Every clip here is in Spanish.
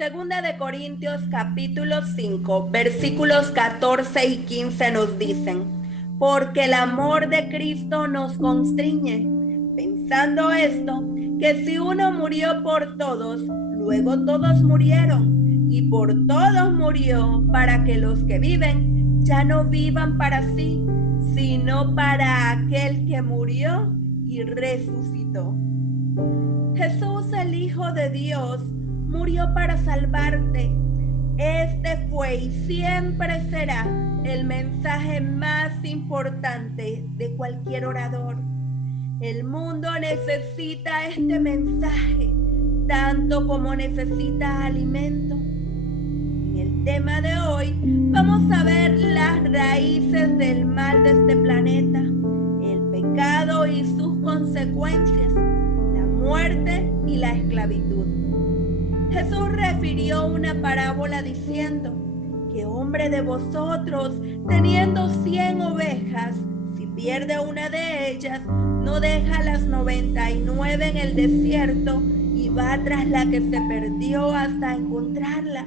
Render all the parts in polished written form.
Segunda de Corintios capítulo 5, versículos 14 y 15 nos dicen: porque el amor de Cristo nos constriñe, pensando esto, que si uno murió por todos, luego todos murieron, y por todos murió, para que los que viven ya no vivan para sí, sino para aquel que murió y resucitó. Jesús, el Hijo de Dios, murió para salvarte. Este fue y siempre será el mensaje más importante de cualquier orador. El mundo necesita este mensaje tanto como necesita alimento. En el tema de hoy vamos a ver las raíces del mal de este planeta, el pecado y sus consecuencias, la muerte y la esclavitud. Jesús refirió una parábola diciendo: ¿qué hombre de vosotros, teniendo 100 ovejas, si pierde una de ellas, no deja las 99 en el desierto y va tras la que se perdió hasta encontrarla?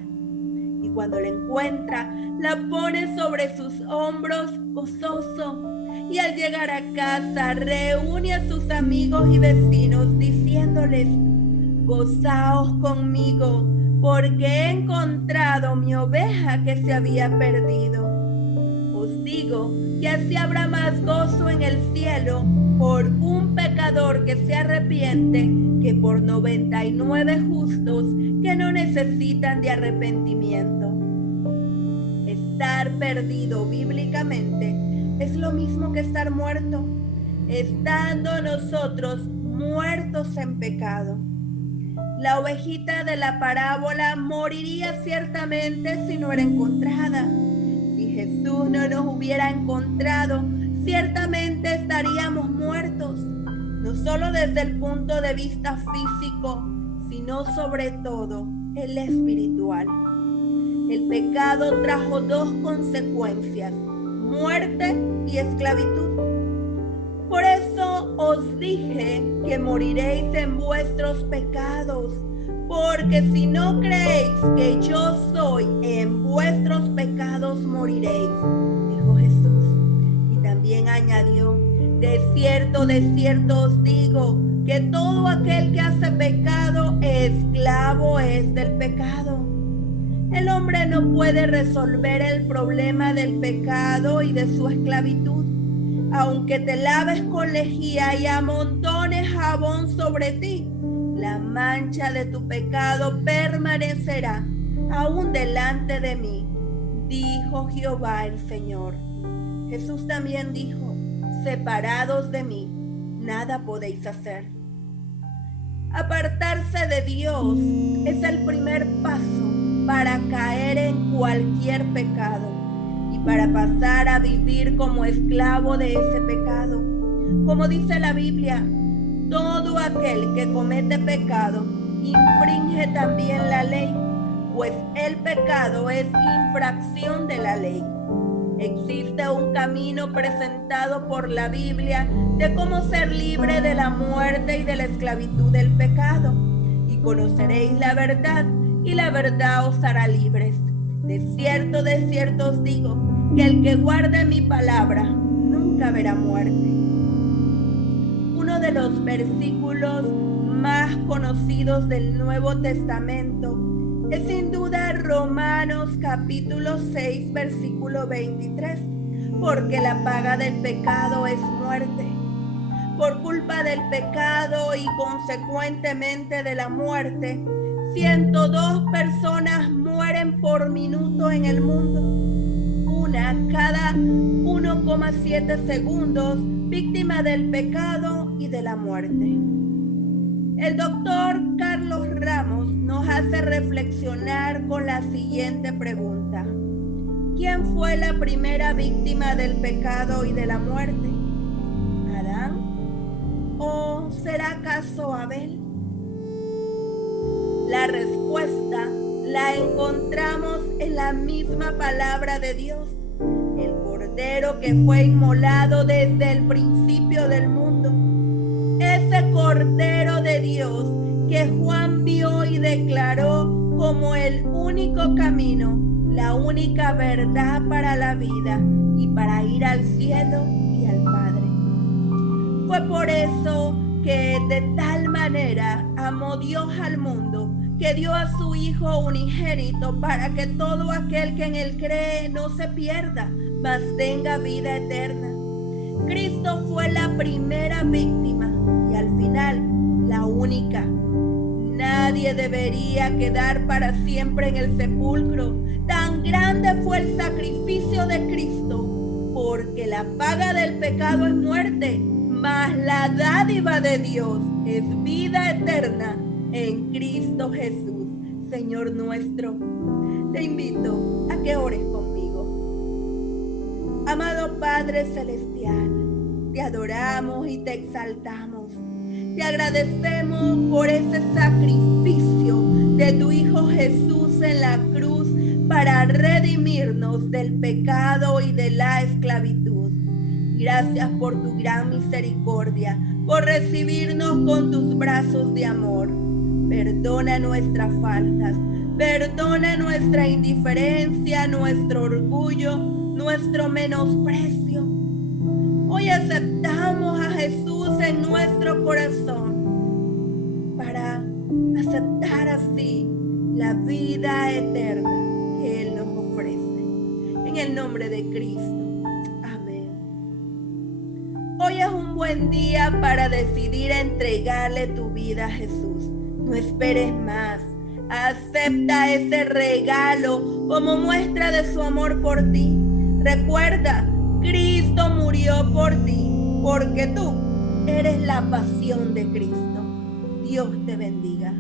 Y cuando la encuentra, la pone sobre sus hombros gozoso. Y al llegar a casa, reúne a sus amigos y vecinos diciéndoles: gozaos conmigo, porque he encontrado mi oveja que se había perdido. Os digo que así habrá más gozo en el cielo por un pecador que se arrepiente que por 99 justos que no necesitan de arrepentimiento. Estar perdido bíblicamente es lo mismo que estar muerto, estando nosotros muertos en pecado. La ovejita de la parábola moriría ciertamente si no era encontrada. Si Jesús no nos hubiera encontrado, ciertamente estaríamos muertos, no solo desde el punto de vista físico, sino sobre todo el espiritual. El pecado trajo dos consecuencias: muerte y esclavitud. Por eso os dije que moriréis en vuestros pecados, porque si no creéis que yo soy, en vuestros pecados moriréis, dijo Jesús. Y también añadió: de cierto os digo, que todo aquel que hace pecado, esclavo es del pecado. El hombre no puede resolver el problema del pecado y de su esclavitud. Aunque te laves con lejía y amontones jabón sobre ti, la mancha de tu pecado permanecerá aún delante de mí, dijo Jehová el Señor. Jesús también dijo: separados de mí, nada podéis hacer. Apartarse de Dios es el primer paso para caer en cualquier pecado y para pasar a vivir como esclavo de ese pecado. Como dice la Biblia, todo aquel que comete pecado infringe también la ley, pues el pecado es infracción de la ley. Existe un camino presentado por la Biblia de cómo ser libre de la muerte y de la esclavitud del pecado. Y conoceréis la verdad, y la verdad os hará libres. De cierto os digo, que el que guarde mi palabra nunca verá muerte. Uno de los versículos más conocidos del Nuevo Testamento es sin duda Romanos capítulo 6, versículo 23, porque la paga del pecado es muerte. Por culpa del pecado y consecuentemente de la muerte, 102 personas mueren por minuto en el mundo, una cada 1,7 segundos, víctima del pecado y de la muerte. El doctor Carlos Ramos nos hace reflexionar con la siguiente pregunta: ¿quién fue la primera víctima del pecado y de la muerte? ¿Adán? ¿O será acaso Abel? La respuesta la encontramos en la misma palabra de Dios, el Cordero que fue inmolado desde el principio del mundo. Ese Cordero de Dios que Juan vio y declaró como el único camino, la única verdad para la vida y para ir al cielo y al Padre. Fue por eso que de tal manera amó Dios al mundo, que dio a su Hijo unigénito para que todo aquel que en él cree no se pierda, mas tenga vida eterna. Cristo fue la primera víctima y al final la única. Nadie debería quedar para siempre en el sepulcro. Tan grande fue el sacrificio de Cristo, porque la paga del pecado es muerte, mas la dádiva de Dios es vida eterna en Cristo Jesús, Señor nuestro. Te invito a que ores conmigo. Amado Padre Celestial, te adoramos y te exaltamos. Te agradecemos por ese sacrificio de tu Hijo Jesús en la cruz para redimirnos del pecado y de la esclavitud. Gracias por tu gran misericordia, por recibirnos con tus brazos de amor. Perdona nuestras faltas, perdona nuestra indiferencia, nuestro orgullo, nuestro menosprecio. Hoy aceptamos a Jesús en nuestro corazón para aceptar así la vida eterna que Él nos ofrece. En el nombre de Cristo. Hoy es un buen día para decidir entregarle tu vida a Jesús. No esperes más. Acepta ese regalo como muestra de su amor por ti. Recuerda, Cristo murió por ti, porque tú eres la pasión de Cristo. Dios te bendiga.